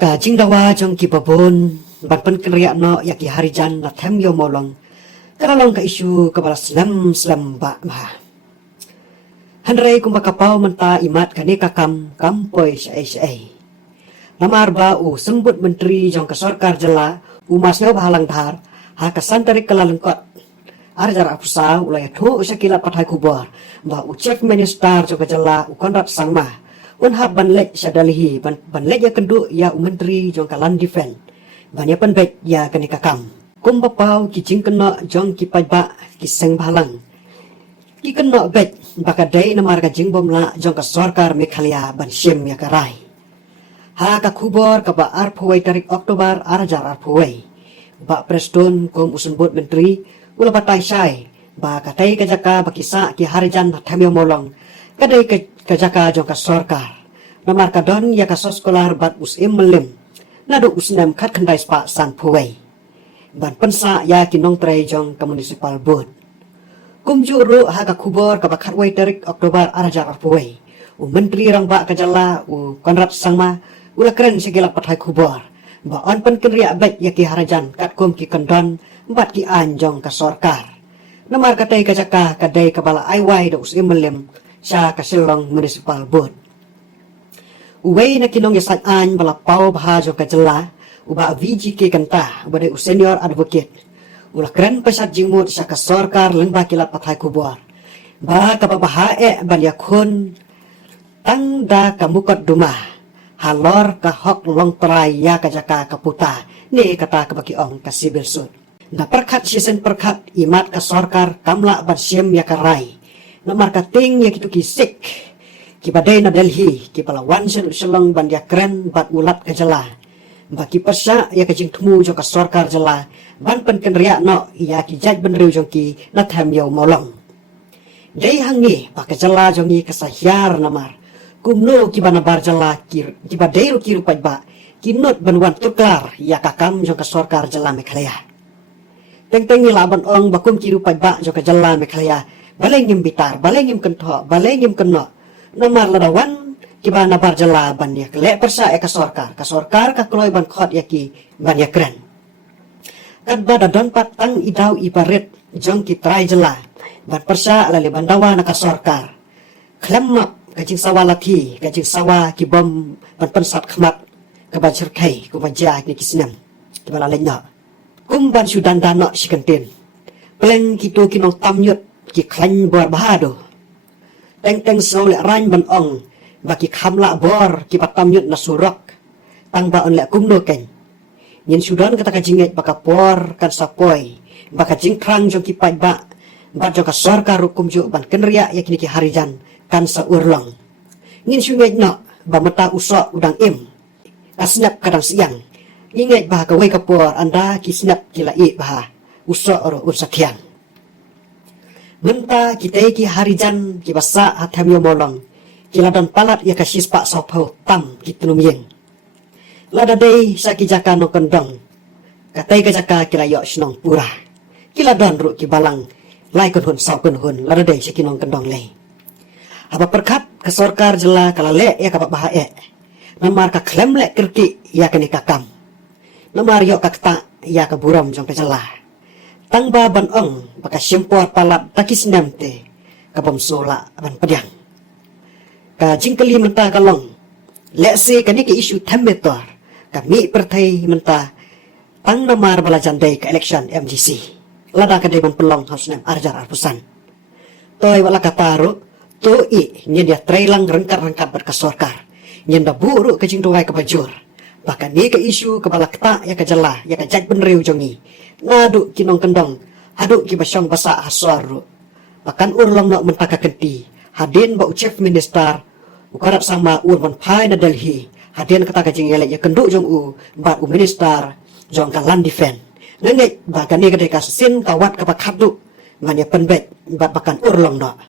Ka jingdawa jong ki babon ban pen kriya no ya ki harijan na them yo molong karalong ka isu ka bala slam ba ma hanrei kum bakapau menta imat kani kakam kampoi syai namar ba u sembut menteri jong ka sarkar jela umasnya bahalang dhar ha ka santari kalalengkot arjar apusa ulaya thu sakila pathai kubor ba u chief minister jong ka jela u konrat sangma unhab banlek sadalihi banlek ya kendu ya menteri jong kalan difen banyak penbek ya kani kakam kum bapau ki jing kena jong ki pajba ki seng balang ki kena bek bakadai namar ka jing bomla jong ka sarkar Meghalaya ban syem ya karai ha ka kubor ka ba arphoi tarik Oktober arajar arphoi ba preston kum usunbut menteri ula batai sai ba katai ka jaka bakisa ki harijan thamyo molong kadai ka jaka jong ka sarkar namar ka don ya ka sekolah bat us melim nado usnam khat khandai spa san phuwei ban pensa ya ki nong trai jong ka municipal board kumju ru ha ka khubor ka bakhat wai tarik Oktober arajar phuwei u menteri rang ba ka jala u konrat sangma ula kren segala pathai khubor ba on pen kriya bek ya ki harajan kat kum ki kandon bat ki anjong ka sarkar namar ka tai ka jaka ka dai ka bala ai wai do us melim sya ka silong municipal board uwei na kinong yasan bala pau bahajo ka jela uba VGK kanta ubade senior advocate ula keren pesat jingmut sa ka sarkar lengba kilat pathai kubor ba ka babahae balyakun tangda kamukot dumah halor ka hok long trai ya ka jaka kaputa ni kata ka baki ong ka sibil sud na perkhat sisen perkhat imat ka sarkar kamla barsyem ya karai na marketing ya kitu kisik kibadai na Delhi kipalawan selong bandia keren bat ulat ke jela baki pasya ya kajing temu jo ka sarkar jela ban pen kenria no ya ki jaj benriu jong ki na tham yo molong dei hangi ba ka jela jong ki kasahyar namar kumno kibana bar jela kibadai ru kiru pajba kinot banwan tuklar ya kakam jong ka sarkar jela Meghalaya teng laban ong bakum kiru pajba jo ka jela Meghalaya balengim bitar balengim kentho balengim kenno namar ladawan kiba nabar jela ban ya le persa ka sarkar ka kloy ban khot ya ki ban ya kren kad bada don patang idau ibaret jong ki trai jela ban persa lale bandawa na ka sarkar klemmak kajing sawalati kajing sawa ki bom ban pensat khmat ka ban serkai ku ban ja ki kisnam ki bala lenya kum ban sudan dano sikentin pleng kitu kinong tamyut ki klan bor bahado teng sole rain ban ong baki khamla bor ki patam yut na surok tang ba on le kumno ken yin sudan kata ka jinget baka por kan sapoi baka jingkrang jo ki pajba ba jo ka sarkar hukum jo ban kenria ya kini ki harijan kan sa urlong ngin sungai no ba mata usok udang asnap kadang siang inget bah ka wei ka por anda ki snap kila i bah usok ro usakian Menta kita ki harijan ki basa atam yo molong kila dan palat ya kasis pak sopau tam ki tunumyeng lada dei saki jaka no kendong katai ka jaka kila yo snong pura kila dan ru ki balang lai kun hun sau kun hun lada dei saki nong kendong lei apa perkat ke sarkar jela kala le ya ka bahae namar ka klem le kerki ya kani kakam namar yo kakta ya ka buram jong ka jela tang ba ban ong baka syempor palat takis namte kabam sola ban padang ka jingkeli menta kalong lese kani ke isu tembetor kami pertai menta tang namar balajan dai ke election MGC lada ka dai ban pelong hausnam arjar arpusan toy wala kataru to i nyedia trailang rengkat ber sarkar nyenda buru ke jingdoi ke bajur bahkan ni ke isu kepala ketak ya ke jela ya ke jaj benriu jongi ngaduk kinong kendong haduk ki basyong basa aswaru bahkan urlong nak mentaka kenti hadin ba chief minister ukarat sama urban pai na Delhi hadin kata ka jingele ya kenduk jong u ba minister jong kalan difen nangek bahkan ni ke deka sin kawat ka pakaduk ngania penbet ba bahkan urlong nak